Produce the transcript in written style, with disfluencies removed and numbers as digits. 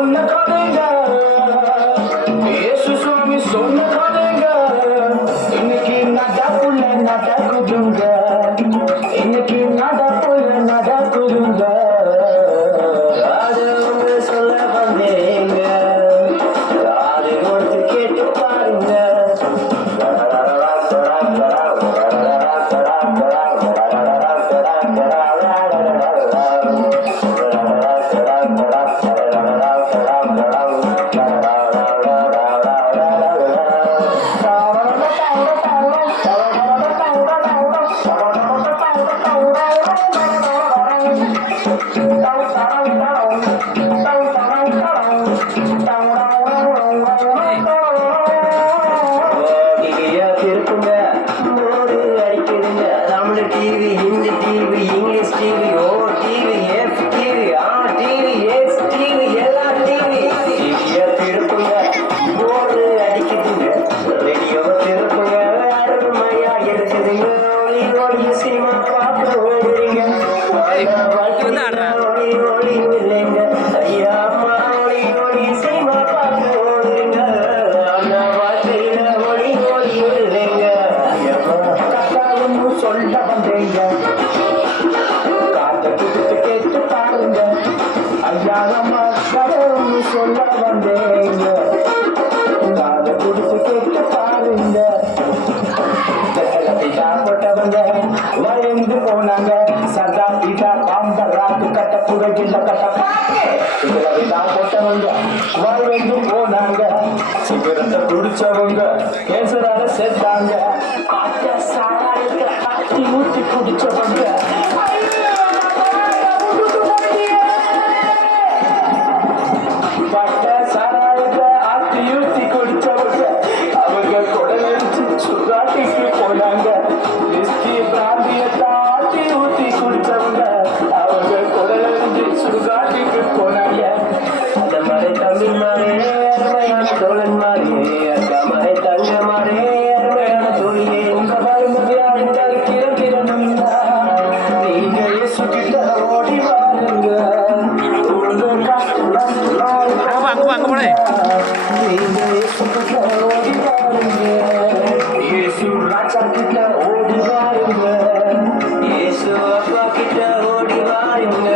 சொன்ன கதைங்க, இயேசு சுவாமி சொன்ன கதைங்க, இன்னைக்கு நடப்புல நடக்குதுங்க, இன்னைக்கு நடப்புல நடக்குதுங்க. அது அவங்க சொல்ல வந்தேங்க, அது ஒருத்தர் கேட்டு பாருங்க. TV, Hindi TV, English TV, O TV, F TV, A TV, S TV, எல்லா டிவி. டிவியை திருப்புங்க, போர்டு அடிக்குதுங்க, ரேடியோவை திருப்புங்க, அருமையா இருக்குதுங்க. ஒளி ஒளி சினிமா பார்க்க ஓடுறீங்க, ஒளி ஒளி இல்லைங்க ஐயா அம்மா, ஒளி ஒளி சினிமா பார்க்க ஓடுறீங்க, அந்த வாழ்க்கையில ஒளி ஒளி இல்லைங்க சொல்ல வந்தேங்க. காத்த குடுத்து கேட்டு பாருங்க ஐயா அம்மா, கடவுள் சொல்ல வந்தேங்க. காத குடுத்து கேட்டு பாருங்க. போட்டவங்க வயந்து போனாங்க, சதா பீட்டா பாம்பராக்கு கட்ட புகையில கட்ட போட்டவங்க வயந்து போனாங்க, சிகரத்தை குடிச்சவங்க கேசரால சேர்த்தாங்க, ஊத்தி குடிச்சவங்க பட்ட சாராயத்தை ஆத்தி ஊத்தி குடிச்சவங்க, அவங்க குடலடிச்சு சுகாட்டிக்கு போனாங்க, விஸ்கி பிராந்தியத்தை ஆத்தி ஊத்தி குடிச்சவங்க, அவங்க குடலடிச்சு சுகாட்டிக்கு போனாங்க. அந்த மாதிரி தம்பி மாதிரி அருமையான தோழன் மாதிரி, அந்த மாதிரி தங்க மாதிரி அருமையான தோழியே, உங்க மருமதியான ஓடி வாருங்க, இயேசு அப்பா கிட்ட ஓடி வாருங்க.